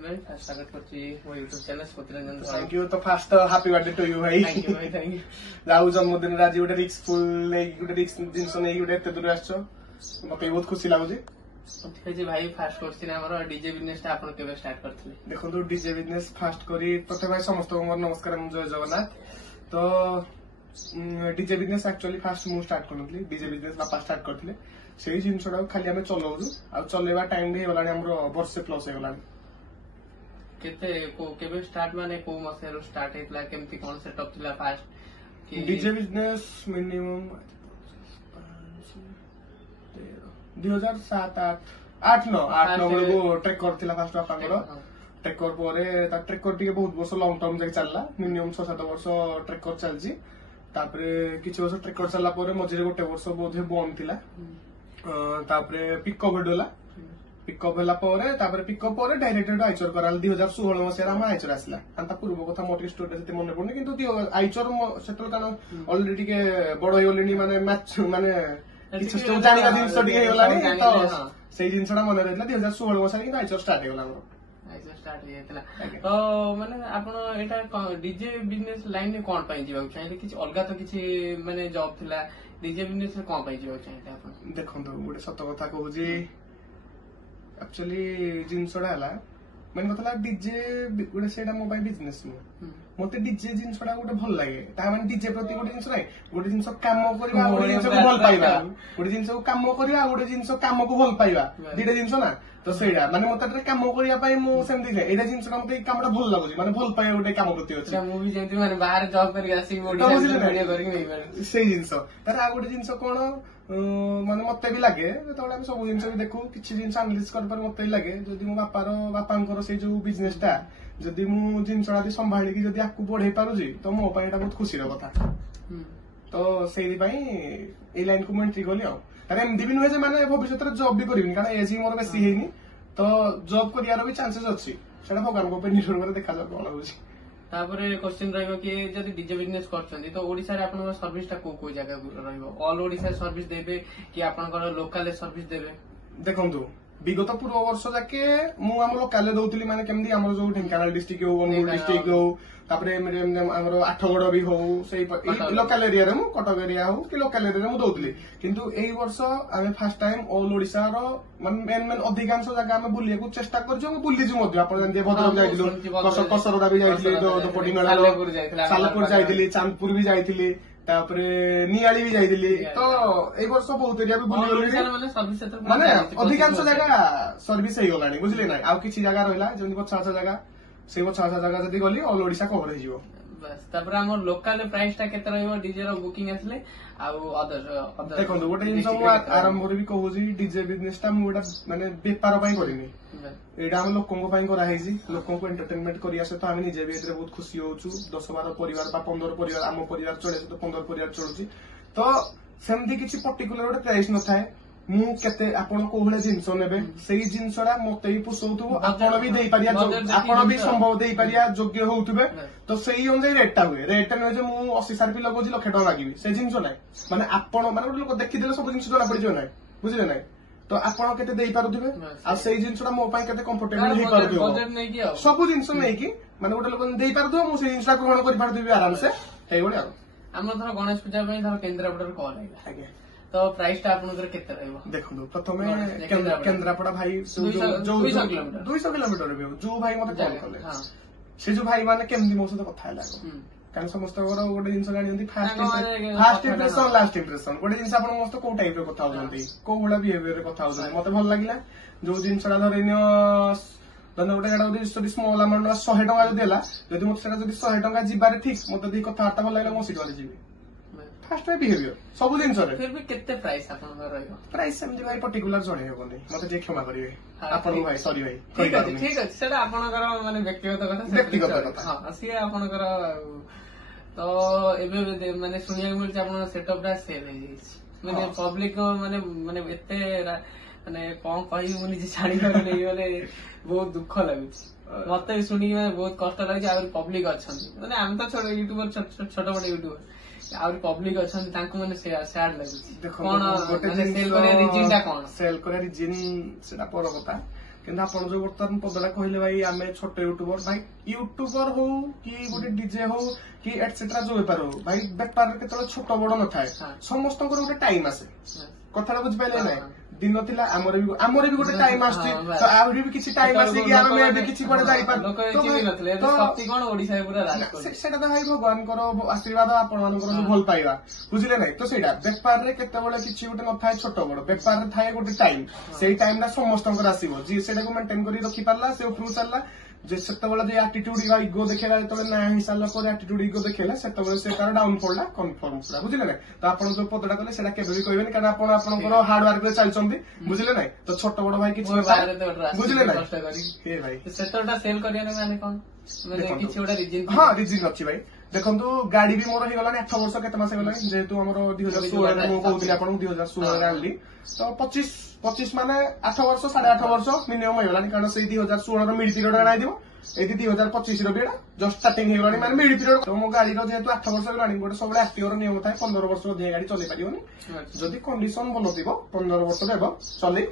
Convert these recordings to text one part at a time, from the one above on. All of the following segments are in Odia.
भाई फास्ट स्वागत करछि मो YouTube channel Swatantra thank you. तो fast happy birthday to you भाई। थैंक यू भाई थैंक यू। जाऊ जन्मदिन रे आज गोटे रिक्स फुल नै गोटे रिक्स जिंस नै गोटे एते दूर आछो मते बहुत खुशी लागुଛି। ठीक अछि भाई फास्ट क्वेश्चन हमर डीजे बिजनेस ता आपण केबे स्टार्ट करथिले? देखो तो डीजे बिजनेस फास्ट करी प्रथम भाई समस्त को नमस्कार जय जगन्नाथ। तो डीजे बिजनेस एक्चुअली फास्ट मु स्टार्ट करनथली डीजे बिजनेस बापा स्टार्ट करथिले सेही जिंसडा खाली हमें चलाउछु आ चलेबा टाइम भी होलानी हमरो वर्षे प्लस हे होलानी। केते को केबे स्टार्ट माने को मसेरो स्टार्ट हेतला केमती कोन सेटअप थिला फास्ट डीजे बिजनेस मिनिमम 2007 8 9 बेलू ट्रेकर थिला फास्ट बापांगर ट्रेकर परे ता ट्रेकर टिके बहुत वर्ष लॉन्ग टर्म जाके चलला मिनिमम 6-7 वर्ष ट्रेकर चलजी तापरे किछ वर्ष ट्रेकर चलला परे मझिरे गोटे वर्ष बोधे बंद थिला तापरे पिकअप हेडला पिकअप होला परे तापरे पिकअप परे डायरेक्ट आइचर कराल 2016 मसिया हम आइचर आसला अंता पूर्व कथा मोटे स्टोरी सेते मन पड़ने किंतु आइचर सेटल कान ऑलरेडी टिके बड़ होइलिनी माने मैच माने किछ स्टोरी जानिला दिन टिके हेलानी तो सेही जिंसडा मन रहला 2016 मसिया कि आइचर स्टार्ट हेला हमर आइचर स्टार्ट हेतला। तो माने आपण एटा डीजे बिजनेस लाइन में कोन पई जीवा चाहिए किछ अलगा तो किछ माने जॉब थिला डीजे बिजनेस में कोन पई जीवा चाहिए आपण? देखंतो गोटे सत कथा कहूजी एक्चुअली जिनसडा हला मैंने मतलब डीजे गोटे सेटा मो बाय बिजनेस नु मते डीजे जिनसडा गोटे भल लागे ता माने डीजे प्रति गोटे जिंस नै गोटे जिंस काम करबा गोटे जिंस को भल पाइबा गोटे जिंस को काम करबा गोटे जिंस काम को भल पाइबा दीटा जिंस ना तो सेडा माने मते काम करिया पाई मो सेम दिखे एटा जिंसडा मते कामटा भल लागुची माने भल पाए गोटे काम प्रति अछि मु भी जेंति माने बाहर जॉब करि आसी बॉडी वीडियो करि नै पारे सेही जिंस तार आ गोटे जिंस कोन माने मते भी लागे जेतबेला हम सब जिंस भी देखू किछि जिंस एनालिसिस कर पर मते लगे जदि मो बापांकर से जो बिजनेस ता जदि मु जिंसडा दी संभाळी कि जदि आकु बढ़े पारुजी तो मो पाए एटा बहुत खुशी रो कथा। तो सेही पई ए लाइन को एंट्री गली आ तारे एमडी भी नुहे जे माने भविष्यत रे जॉब भी करिबिन कारण एज मोर बेसी हेनी तो जॉब करियार भी चांसेस अछि सेटा भगवान को पे निर्भर करे देखा जाय कोन होछि। तापरे क्वेश्चन रहइबो कि जदि डीजे बिजनेस करछन्ती तो ओडिसा रे आपन सर्विस ता को जगह रहइबो ऑल ओडिसा सर्विस देबे कि आपन लोकल सर्विस देबे? देखंतु विगत पूर्व वर्ष जाके मु हम लोकल दउतली माने केमदी हमर जो ढेंकानाल डिस्ट्रिक्ट हो अनुगुल डिस्ट्रिक्ट हो तापरे हमर आठगड़ भी हो सेही लोकल एरिया रे मु कटक एरिया हो कि लोकल एरिया रे मु दउतली किंतु एई वर्ष आमे फर्स्ट टाइम ऑल ओडिसा रो मेन अधिकांश जगह आमे बुलिया को चेष्टा करजो हम बुल्ली छु मध्य आपण जे भद्रक जाइदिलो कसरडा भी जाइदिली तो पटिंगडा सालपुर जाइदिली चांदपुर भी जाइदिली तापरे नियाली भी जाइदिली तो एई वर्ष बहुत एरिया भी बुली माने अधिकांश जगह सर्विस हे गलानी बुझले ना आ किछि जगह रहला जेमि 50 जगह से 50 जगह जदी गली ऑल ओडिसा कवर हे जिवो बस। तापर हमर लोकल प्राइस टा केते रहइबो डीजे रो बुकिंग आसले आ अदर देखो गोटे जिंस मु आरंभ रे भी कहू जी डीजे बिजनेस ता मु एटा माने व्यापार पई करिनी एटा हम लोकन को पई करा हेजी लोकन को एंटरटेनमेंट करिया से तो हम निजे भी एतरे बहुत खुशी होउछु 10-12 परिवार बा 15 परिवार हम परिवार चले तो 15 परिवार चलुची तो सेमदी किछि पर्टिकुलर गोटे प्राइस न थाए मु केते आपण को भले जिंस नेबे सेही जिंसडा मते ही पुसौथु आपण भी देई पारिया आपण भी संभव देई पारिया योग्य होउथबे तो सेही ओंदे रेटटा हुए रेट न जे मु 80 सारपी लगोजी लक्ष टका लागिबी से जिंस नै माने आपण माने लोक देखि देले सब जिंस जला पड़ी जो नै बुझिले नै तो आपण केते देई पारुथबे आ सेही जिंसडा मो पई केते कंफर्टेबल हे पारुथबे बजट नै कि सब जिंस नै कि माने गोटे लोक देई पारुथबो मु सेही जिंसडा ग्रहण करि पारुथबी आराम से हेइ बडी हमर धर गणेश पूजा पई धर केंद्रापड़ा कॉल आइला आज्ञा तो प्राइस टा आपनकर केते रहइबो? देखो प्रथमे केंद्रापड़ा भाई जो 200 किलोमीटर बे जो भाई मते कॉल करले से जो भाई माने केमदी मो सते कथा हला कारण समस्त गोटे जिंस जानियंती फास्ट इंप्रेशन लास्ट इंप्रेशन गोटे जिंस आपण मस्त को टाइप रे कथा होजंती को बडा बिहेवियर रे कथा होजंती मते भल लागिला जो जिंसडा धरिनियो दन गोटे गाडा जदी स्मॉल अमाउंट 100 टका जदी देला जदी मते सेटा जदी 100 टका जिबारे ठीक मते दी कथा वार्ता भल लागला मो सिट वाले जीवी फास्ट बिहेवियर सब जिंस रे फिर भी केते प्राइस आपन रहइबो? प्राइस सेमदी भाई पर्टिकुलर जणे हेबोनी मते जे क्षमा करिवे आपन भाई सॉरी भाई ठीक अछि सेटा आपनकर माने व्यक्तिगत कथा हां असी आपनकर तो एबे माने सुनिया मिल जे आपन सेटअप रा सेल हे माने पब्लिक माने एते माने कोन कहि मुनि जे छाडी कर नै बोले बहुत दुख लागुछि मते सुनी बहुत कष्ट लागि आ पब्लिक अछन माने हम तो छोट यूट्यूबर छोट बड़ यूट्यूबर आउर पब्लिक अछन तांको माने सैड लागुछि कोन गोटे सेल करे रीजन टा कोन सेल करे रीजन सेटा पर कथा କିନ୍ତୁ ଆପଣ ଯୋଉ ବର୍ତ୍ତମାନ ପଦଟା କହିଲେ ଭାଇ ଆମେ ଛୋଟ ୟୁଟ୍ୟୁବର, ଭାଇ ୟୁଟ୍ୟୁବର ହଉ କି ଗୋଟେ ଡିଜେ ହଉ କି ଏଟସେଟ୍ରା ଯୋଉ ବେପାର ହଉ, ଭାଇ ବେପାରରେ କେତେବେଳେ ଛୋଟ ବଡ ନଥାଏ, ସମସ୍ତଙ୍କର ଗୋଟେ ଟାଇମ ଆସେ। କଥାଟା ବୁଝିପାରିଲେ ନାଇଁ? ଦିନ ଥିଲା ଆମର ବି ଗୋଟେ ଟାଇମ ଆସୁଛି, ତ ଆହୁରି ବି କିଛି ଟାଇମ ଆସିକି ଆମେ ଏବେ କିଛି କୁଆଡେ ଯାଇପାରୁ। ସେଇଟା ତ ଭାଇ ଭଗବାନଙ୍କର ଆଶୀର୍ବାଦ, ଆପଣ ମାନଙ୍କର ଯୋଉ ଭଲ ପାଇବା, ବୁଝିଲେ ନାଇଁ? ତ ସେଇଟା ବେପାରରେ କେତେବେଳେ କିଛି ଗୋଟେ ନଥାଏ ଛୋଟ ବଡ, ବେପାରରେ ଥାଏ ଗୋଟେ ଟାଇମ, ସେଇ ଟାଇମ ଟା ସମସ୍ତଙ୍କର ଆସିବ। ଯିଏ ସେଇଟାକୁ ମେଣ୍ଟେନ କରି ରଖିପାରିଲା ସେ ଉପରକୁ ଚାଲିଲା। ଯେ ସେତେବେଳେ ଯେ ଆଟିଟ୍ୟୁଡ ଇଗୋ ଦେଖେଇଲା, ଯେତେବେଳେ ନା ହେଇସାରିଲା ପରେ ଆଟିଟ୍ୟୁଡ ଇଗୋ ଦେଖେଇଲା, ସେତେବେଳେ ସେ ତାର ଡାଉନଫଲ ଟା କନଫର୍ମ ପୁରା, ବୁଝିଲେ ନାଇଁ? ତ ଆପଣ ଯୋଉ ପଦଟା କଲେ ସେଇଟା କେବେ ବି କହିବେନି, କାରଣ ଆପଣ ଆପଣଙ୍କର ହାର୍ଡ ୱାର୍କ ରେ ଚାଲିଛନ୍ତି, ବୁଝିଲେ ନାଇଁ? ତ ଛୋଟ ବଡ ଭାଇ କିଛି ବୁଝିଲେ ନାଇଁ? ଭାଇ ସେଟରଟା ସେଲ କରିବାର ମାନେ କଣ? କିଛି ଗୋଟେ ରିଜିନ? ହଁ ରିଜିନ ଅଛି ଭାଇ। ଦେଖନ୍ତୁ ଗାଡି ବି ମୋର ହେଇଗଲାଣି 8 ବର୍ଷ, କେତେ ମାସ ହେଇଗଲାଣି, ଯେହେତୁ ଆମର 2016ରେ ମୁଁ କହୁଥିଲି ଆପଣଙ୍କୁ 2016ରେ ଆଣିଲି, ତ 25 ମାନେ 8 ବର୍ଷ 8.5 ବର୍ଷ ମିନିମମ୍ ହେଇଗଲାଣି, କାରଣ ସେଇ 2016ର ମିଡ୍ ପିରିୟଡ ଆଣିଥିବ, ଏଇଠି 2025ର ବି ଏଇଟା ଜଷ୍ଟ ଷ୍ଟାର୍ଟିଂ ହେଇଗଲାଣି, ମାନେ ମିଡ୍ ପିରିୟଡ। ତ ମୋ ଗାଡିର ଯେହେତୁ 8 ବର୍ଷ ହେଇଗଲାଣି, ଗୋଟେ ସବୁବେଳେ ଆକ୍ଟିଭର ନିୟମ ଥାଏ 15 ବର୍ଷ ଅଧିକା ଗାଡି ଚଲେଇ ପାରିବନି, ଯଦି କଣ୍ଡିସନ ଭଲ ଥିବ 15 ବର୍ଷ ଦେବ ଚଲେଇ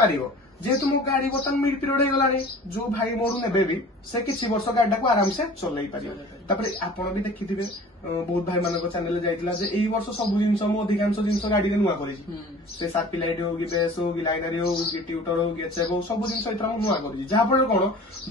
ପାରିବ। ଯେହେତୁ ମୋ ଗାଡି ବର୍ତ୍ତମାନ ମିଡ୍ ପିରିୟଡ ହେଇଗଲାଣି, ଯୋଉ ଭାଇ ମୋଠୁ ନେବେ ବି ସେ କିଛି ବର୍ଷ ଗାଡିଟାକୁ ଆରାମସେ ଚଲେଇ ପାରିବ। ତାପରେ ଆପଣ ବି ଦେଖିଥିବେ ବହୁତ ଭାଇ ମାନଙ୍କ ଚ୍ୟାନେଲରେ ଯାଇଥିଲା ଯେ ଏଇ ବର୍ଷ ସବୁ ଜିନିଷ ମୁଁ ଅଧିକାଂଶ ଜିନିଷ ଗାଡିରେ ନୂଆ କରିଛି, ସେ ସାର୍ପି ଲାଇଟ୍ ହଉ କି ବେସ୍ ହଉ କି ଲାଇନାରୀ ହଉ କି ଟ୍ୟୁଟର ହଉ କି ଏଚଏଫ୍ ହଉ, ସବୁ ଜିନିଷ ଏଥର ମୁଁ ନୂଆ କରିଛି। ଯାହାଫଳରେ କଣ,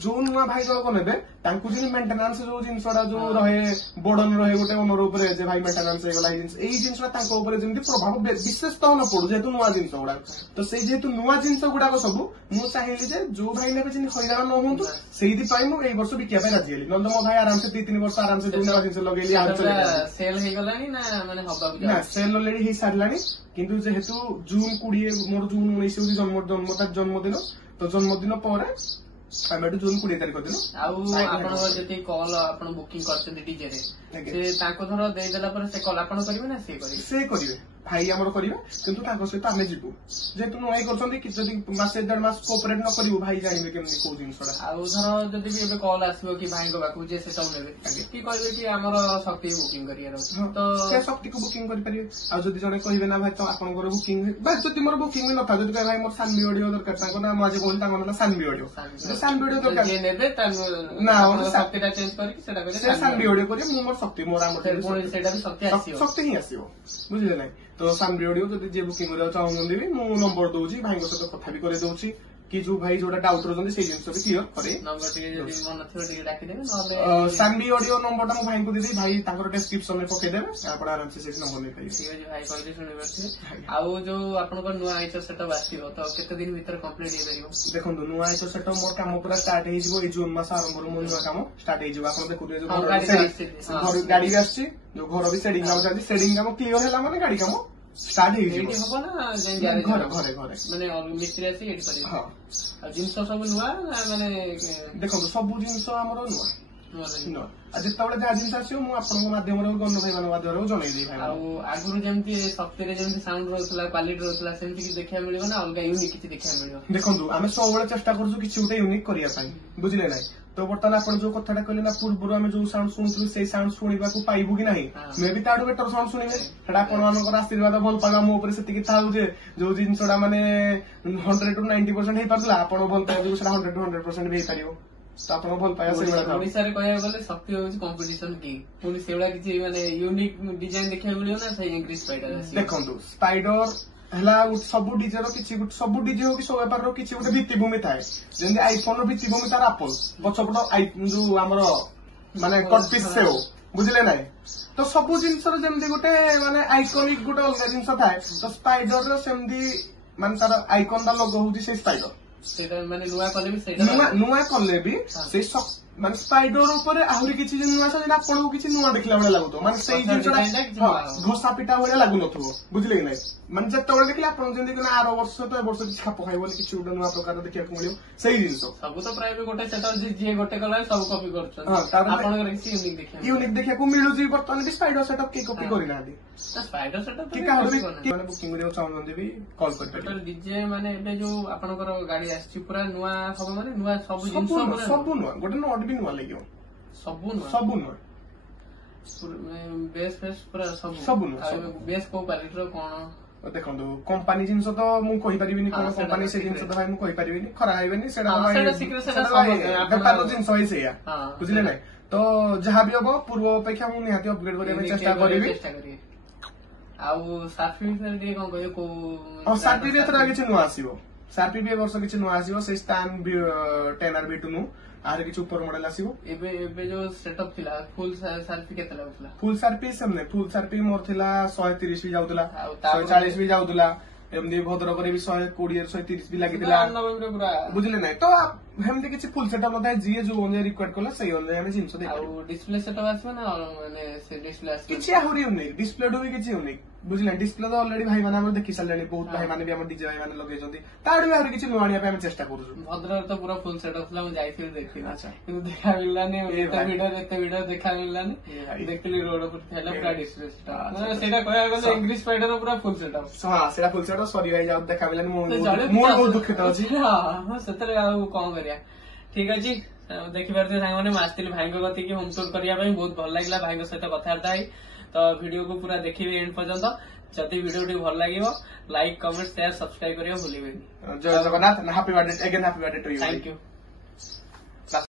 ଯୋଉ ନୂଆ ଭାଇ ଜଣକ ନେବେ ତାଙ୍କୁ ଯେମିତି ମେଣ୍ଟେନାନ୍ସ ଯୋଉ ଜିନିଷଟା ଯୋଉ ରହେ ବୋର୍ଡନ ରହେ ଗୋଟେ ଓନର ଉପରେ, ଯେ ଭାଇ ମେଣ୍ଟେନାନ୍ସ ହେଇଗଲା ଏଇ ଜିନିଷଟା ତାଙ୍କ ଉପରେ ଯେମିତି ପ୍ରଭାବ ବିଶେଷତଃ ନ ପଡୁ, ଯେହେତୁ ନୂଆ ଜିନିଷ ଗୁଡାକ। ତ ସେଇ ଯେହେତୁ ନୂଆ ଜିନିଷ ଗୁଡାକ ସବୁ ମୁଁ ଚାହିଁଲି ଯେ ଯୋଉ ଭାଇ ନେବେ ଯେମିତି ହଇରାଣ ନ ହୁଅନ୍ତୁ, ସେଇଥିପାଇଁ ମୁଁ ଏଇ ବର୍ଷ ବିକିବା ପାଇଁ ରାଜି ହେଲି। ନହେଲେ ମୋ ଭାଇ ଆରାମସେ 2-3 ବର୍ଷ ଆରାମସେ ଯୋଉ ନୂଆ ଜିନିଷ ଲଗେଇଲି ସେଲ ହେଇଗଲାଣି ନା ମାନେ ହବାକୁ ନା ସେଲ ଅଲରେଡି ହେଇସାରିଲାଣି। କିନ୍ତୁ ଯେହେତୁ ଜୁନ 20 ମୋର ଜୁନ 19 ହଉଛି ଜନ୍ମଦିନ, ତ ଜନ୍ମଦିନ ପରେ ଆମେ ଏଠୁ ଜୁନ 20 ତାରିଖ ଦିନ। ଆଉ ଆପଣଙ୍କର ଯେତିକି କଲ ଆପଣ ବୁକିଂ କରିଛନ୍ତି ଡିଜେରେ, ସେ ତାଙ୍କୁ ଧର ଦେଇଦେଲା ପରେ ସେ କଲ ଆପଣ କରିବେ ନା ସେ କରିବେ? ସେ କରିବେ, ଭାଇ ଆମର କରିବେ, କିନ୍ତୁ ତାଙ୍କ ସହିତ ଆମେ ଯିବୁ। ଯେହେତୁ ନୂଆ କରୁଛନ୍ତି, ଯଦି ମାସେ 1.5 ମାସ କୋଅପରେଟ ନ କରିବୁ ଭାଇ ଜାଣିବେ କେମିତି କୋଉ ଜିନିଷଟା। ଆଉ ଧର ଯଦି ବି ଏବେ କଲ ଆସିବ କି ଭାଇଙ୍କ ପାଖକୁ ଯେ ସେ ସବୁ ନେବେ କି କହିବେ କି ଆମର ଶକ୍ତି ବୁକିଂ କରିବାର ଅଛି, ତ ସେ ଶକ୍ତିକୁ ବୁକିଂ କରିପାରିବେ। ଆଉ ଯଦି ଜଣେ କହିବେ ନା ଭାଇ ତ ଆପଣଙ୍କର ବୁକିଂ, ଯଦି ମୋର ବୁକିଂ ବି ନଥାଏ, ଯଦି ଭାଇ ମୋର ସାନଭି ଅଡିଓ ଦରକାର, ତାଙ୍କ ନାଁ ମୁଁ ଆଜି କହୁଛି, ତାଙ୍କ ନାଁ ସାନଭି ଅଡିଓ, ସାନଭି ଅଡିଓ ଦରକାର, ଯିଏ ନେବେ ନା ଶକ୍ତିଟା ଚେଞ୍ଜ କରିକି ସେଟା କରିବେ, ସେ ସାନଭି ଅଡିଓ କରିବେ, ମୁଁ ମୋର ଶକ୍ତି, ମୋର ଆମର ସେଇଟା ବି ଶକ୍ତି ଆସିବ, ଶକ୍ତି ହିଁ ଆସିବ, ବୁଝିଲେ ନାଇଁ? ତ ସାନଭି ଅଡିଓ ଯଦି ଯିଏ ବୁକିଂ କରିବାକୁ ଚାହୁଁଛନ୍ତି ବି ମୁଁ ନମ୍ବର ଦଉଛି, ଭାଇଙ୍କ ସହିତ କଥା ବି କରେଇ ଦଉଛି, କି ଯୋଉ ଭାଇ ଯୋଉଟା ଡାଉଟ ରହୁଛନ୍ତି ସେଇ ଜିନିଷ ବି କ୍ଲିୟର କରେ। ସାନଭି ଅଡିଓ ନମ୍ବରଟା ମୁଁ ଭାଇଙ୍କୁ ଦେଇଦେବି, ଭାଇ ତାଙ୍କର ଡେସ୍କ୍ରିପସନରେ ପକେଇଦେବେ, ଆପଣ ଆରାମସେ ସେଇଠି ନମ୍ବର ନେଇପାରିବେ। ଠିକ ଅଛି ଭାଇ କହିଲେ ଶୁଣିପାରୁଥିବେ। ଆଉ ଯୋଉ ଆପଣଙ୍କର ନୂଆ ଆଇଚର ସେଟଅପ୍ ଆସିବ, ତ କେତେ ଦିନ ଭିତରେ କମ୍ପ୍ଲିଟ ହେଇପାରିବ? ଦେଖନ୍ତୁ ନୂଆ ଆଇଚର ସେଟଅପ୍ ମୋର କାମ ପୁରା ଷ୍ଟାର୍ଟ ହେଇଯିବ ଏଇ ଜୁନ ମାସ ଆରମ୍ଭରୁ, ମୋ ନୂଆ କାମ ଷ୍ଟାର୍ଟ ହେଇଯିବ। ଆପଣ ଦେଖୁଥିବେ ଯୋଉ ଗାଡି ବି ଆସିଛି, ଯୋଉ ଘର ବି ସେଡିଂ କାମ ଚାଲିଛି, ସେଡିଂ କାମ କ୍ଲିୟର ହେଲା ମାନେ ଗାଡି କାମ ଷ୍ଟାର୍ଟ ହେଇଯିବ। ହବ ନା ଘରେ ଘରେ ଘରେ ମାନେ ମିସ୍ତ୍ରୀ ଆସିକି ଏଠି କରିବେ? ହଁ। ଆଉ ଜିନିଷ ସବୁ ନୂଆ ମାନେ ଦେଖନ୍ତୁ ସବୁ ଜିନିଷ ଆମର ନୂଆ। ଆଉ ଯେତେବେଳେ ଯାହା ଜିନିଷ ଆସିବ ମୁଁ ଆପଣଙ୍କ ମାଧ୍ୟମରେ ଗଣ୍ୟ ଭାଇ ମାନଙ୍କ ମାଧ୍ୟମରେ ଜଣେଇଦେବି। ଆଉ ଆଗରୁ ଯେମିତି ଶକ୍ତିରେ ଯେମିତି ସାଉଣ୍ଡ ରହୁଥିଲା, କ୍ୱାଲିଟି ରହୁଥିଲା, ସେମିତି କିଛି ଦେଖିବାକୁ ମିଳିବ ନା ଅଲଗା ୟୁନିକ୍ କିଛି ଦେଖିବାକୁ ମିଳିବ? ଦେଖନ୍ତୁ ଆମେ ସବୁବେଳେ ଚେଷ୍ଟା କରୁଛୁ କିଛି ଗୋଟେ ୟୁନିକ୍ କରିବା ପାଇଁ, ବୁଝିଲେ ନାଇଁ? ତ ବର୍ତ୍ତମାନ ଆପଣ ଯୋଉ କଥାଟା କହିଲେ ନା, ପୂର୍ବରୁ ଆମେ ଯୋଉ ସାଉଣ୍ଡ ଶୁଣୁଥିଲୁ ସେଇ ସାଉଣ୍ଡ ଶୁଣିବାକୁ ପାଇବୁ କି ନାହିଁ, ମେ ବି ତାଠୁ ବେଟର ସାଉଣ୍ଡ ଶୁଣିବେ। ସେଟା ଆପଣ ମାନଙ୍କର ଆଶୀର୍ବାଦ ଭଲ ପାଇବା ମୋ ଉପରେ ସେତିକି ଥାଉ ଯେ ଯୋଉ ଜିନିଷଟା ମାନେ 100 to 90% ହେଇପାରୁଥିଲା, ଆପଣ ଭଲ ପାଇବା ଯୋଗୁଁ ସେଟା 100 to 100% ବି ହେଇପାରିବ। ତ ଆପଣ ଭଲ ପାଇବା ସେଇଭଳିଆ। ଓଡିଶାରେ କହିବାକୁ ଗଲେ ଶକ୍ତି ହଉଛି କମ୍ପିଟିସନ କିଙ୍ଗ, ପୁଣି ସେଇଭଳିଆ କିଛି ମାନେ ୟୁନିକ୍ ଡିଜାଇନ ଦେଖିବାକୁ ମିଳିବ ନା ସେଇ ଇଂଲିଶ ସ୍ପାଇଡର? ଦେଖନ୍ତୁ ସ୍ପାଇଡର ହେଲା ସବୁ ଡିଜେ ର କିଛି ସବୁ ଡିଜେ ହଉ କି ସବୁ ବେପାରର କିଛି ଗୋଟେ ଭିତ୍ତିଭୂମି ଥାଏ। ଯେମିତି ଆଇଫୋନ ର ଭିତ୍ତିଭୂମି ତାର ଆପଲ, ପଛପଟ ଯୋଉ ଆମର ମାନେ କଟପିସ୍ ସେଓ, ବୁଝିଲେ ନାଇଁ? ତ ସବୁ ଜିନିଷର ଯେମିତି ଗୋଟେ ମାନେ ଆଇକନିକ ଗୋଟେ ଅଲଗା ଜିନିଷ ଥାଏ, ତ ସ୍ପାଇଡର ର ସେମିତି ମାନେ ତାର ଆଇକନ ଟା ଲୋଗୋ ହଉଛି ସେଇ ସ୍ପାଇଡର। ସେଇଟା ମାନେ ନୂଆ କଲେ ବି ସେଇ ମାନେ ସ୍ପାଇଡର ଉପରେ ଆହୁରି କିଛି ନୂଆ ଆସେ, ଯେମିତି ଆପଣଙ୍କୁ କିଛି ନୂଆ ଦେଖିଲା ଭଳିଆ ଲାଗୁଥିବ, ମାନେ ସେଇ ଜିନିଷଟା ଘଷା ପିଟା ଭଳିଆ ଲାଗୁନଥିବ, ବୁଝିଲେ କି ନାଇଁ? ମାନେ ଯେତେବେଳେ ଦେଖିଲେ ଆପଣ ଯେମିତି ଆର ବର୍ଷ ତ ଏ ବର୍ଷ କିଛି ଖାପ ଖାଇବନି, କିଛି ଗୋଟେ ନୂଆ ପ୍ରକାର ଦେଖିବାକୁ ମିଳିବ ସେଇ ଜିନିଷ। ସବୁ ତ ପ୍ରାୟ ଗୋଟେ ସେଟଅପ୍ ଯିଏ ଗୋଟେ କଲା ସବୁ କପି କରୁଛନ୍ତି, ଆପଣଙ୍କର କିଛି ୟୁନିକ୍ ଦେଖିବାକୁ ମିଳୁଛି। ବର୍ତ୍ତମାନ ବି ସ୍ପାଇଡର ସେଟଅପ୍ କେହି କପି କରିନାହାନ୍ତି। ସ୍ପାଇଡର ସେଟଅପ୍ କି କାହାର ବି ମାନେ ବୁକିଂ କରିବାକୁ ଚାହୁଁଛନ୍ତି ବି କଲ୍ କରିପାରିବେ। ଡିଜେ ମାନେ ଏବେ ଯୋଉ ଆପଣଙ୍କର ଗାଡି ଆସିଛି ପୁରା ନୂଆ ହବ, ମାନେ ନୂଆ ସବୁ ଜିନିଷ ସବୁ ନୂଆ, ଗୋଟେ ନଟ୍ ବି ନୂଆ ଲାଗିବ, ସବୁ ନୂଆ ବେସ୍ ଫେସ୍ ପୁରା ସବୁ ନୂଆ। ବେସ୍ କୋଉ କ୍ୱାଲିଟିର କଣ ଦେଖନ୍ତୁ କମ୍ପାନୀ ଜିନିଷ ତ ମୁଁ କହିପାରିବିନି କଣ କମ୍ପାନୀ ସେ ଜିନିଷ ତ ଭାଇ ମୁଁ କହିପାରିବିନି ଖରା ଖାଇବେନି ସେଇଟା ବେପାର ଜିନିଷ ହିଁ ସେଇଆ ବୁଝିଲେ ନାଇଁ ତ ଯାହା ବି ହବ ପୂର୍ବ ଅପେକ୍ଷା ମୁଁ ନିହାତି ଅପଗ୍ରେଡ କରିବା ପାଇଁ ଚେଷ୍ଟା କରିବି। ଆଉ ସାର୍ଫିରେ ଟିକେ କଣ କହିବେ କୋଉ ସାର୍ଫି ଏଥର କିଛି ନୂଆ ଆସିବ ସାର୍ଫି ବି ଏ ବର୍ଷ କିଛି ନୂଆ ଆସିବ ସେଇ ଷ୍ଟାନ୍ 10R V2 ନୁ ଆହୁରି କିଛି ଉପର ମଡେଲ ଆସିବ। ଏବେ ଯୋଉ ସେଟଅପ୍ ଥିଲା ଫୁଲ ସାର୍ଫି କେତେ ଲାଗୁଥିଲା? ଫୁଲ ସାର୍ଫି ସେମିତି ଫୁଲ ସାର୍ଫି ମୋର ଥିଲା 130 ବି ଯାଉଥିଲା 140 ବି ଯାଉଥିଲା ଏମିତି ଭଦ୍ରକରେ ବି 120 130 ବି ଲାଗିଥିଲା ବୁଝିଲେ ନାଇଁ ତ ସେମିତି କିଛି ଫୁଲ ସେଟଅପ୍ ନଥାଏ ଯିଏ ଯୋଉ ଅନୁଯାୟୀ ରିକ୍ୱାର୍ଡ କଲା ସେଇ ଅନୁଯାୟୀ ଆମେ ଜିନିଷ ଆଉ ଡିସପ୍ଲେ ସେଟଅପ୍ ଆସିବ ନା ମାନେ ସେ ଡିସପ୍ଲେ ଆସିବ କିଛି ଆହୁରି ୟୁନିକ୍ ଡିସପ୍ଲେ ଠୁ ବି କିଛି ୟୁନିକ୍ ବୁଝିଲେ ଡିସପ୍ଲେ ତ ଅଲରେଡି ଭାଇମାନେ ଆମର ଦେଖି ସାରିଲେଣି ବହୁତ ଭାଇମାନେ ବି ଆମ ଡିଜେ ଭାଇମାନେ ଲଗେଇଛନ୍ତି ତାଠୁ ବି ଆହୁରି କିଛି ନୂଆ ଆଣିବା ପାଇଁ ଆମେ ଚେଷ୍ଟା କରୁଛୁ। ଭଦ୍ରକ ତ ପୁରା ଫୁଲ ସେଟଅପ୍ ଥିଲା ମୁଁ ଯାଇଥିଲି ଦେଖିଲି କିନ୍ତୁ ଦେଖା ମିଳିଲାନି ଏତେ ଭିଡିଓ ଦେଖା ମିଳିଲାନି ଦେଖିଲି ରୋଡ ଉପରେ ଥିଲା ପୁରା ଡିସପ୍ଲେ ସେଟଅପ୍ ସେଇଟା କହିବାକୁ ଗଲେ ଇଂଲିଶ ସ୍ପାଇଡର ପୁରା ଫୁଲ ସେଟଅପ୍ ହଁ ସେଇଟା ଫୁଲ ସେଟଅପ୍ ସରି ଭାଇ ଯାଉ ଦେଖା ମିଳିଲାନି ମୁଁ ବହୁତ ଦୁଃଖିତ ଅଛି ସେଥିରେ ଆଉ କଣ କରିବା ଠିକ ଅଛି ଦେଖିପାରୁଥିବେ ସାଙ୍ଗମାନେ ମୁଁ ଆସିଥିଲି ଭାଇଙ୍କ କତିକି ହୋମ ଟୁର କରିବା ପାଇଁ ବହୁତ ଭଲ ଲାଗିଲା ଭାଇଙ୍କ ସହିତ କଥାବାର୍ତ୍ତା ହେଇ ତ ଭିଡିଓକୁ ପୁରା ଦେଖିବେ ଏଣ୍ଡ ପର୍ଯ୍ୟନ୍ତ ଯଦି ଭିଡିଓ ଟିକେ ଭଲ ଲାଗିବ ଲାଇକ୍ କମେଣ୍ଟ ସେୟାର ସବସ୍କ୍ରାଇବ କରିବା ଭୁଲିବେନି। ଜୟ Jagannath happy birthday again happy birthday to you. Thank you.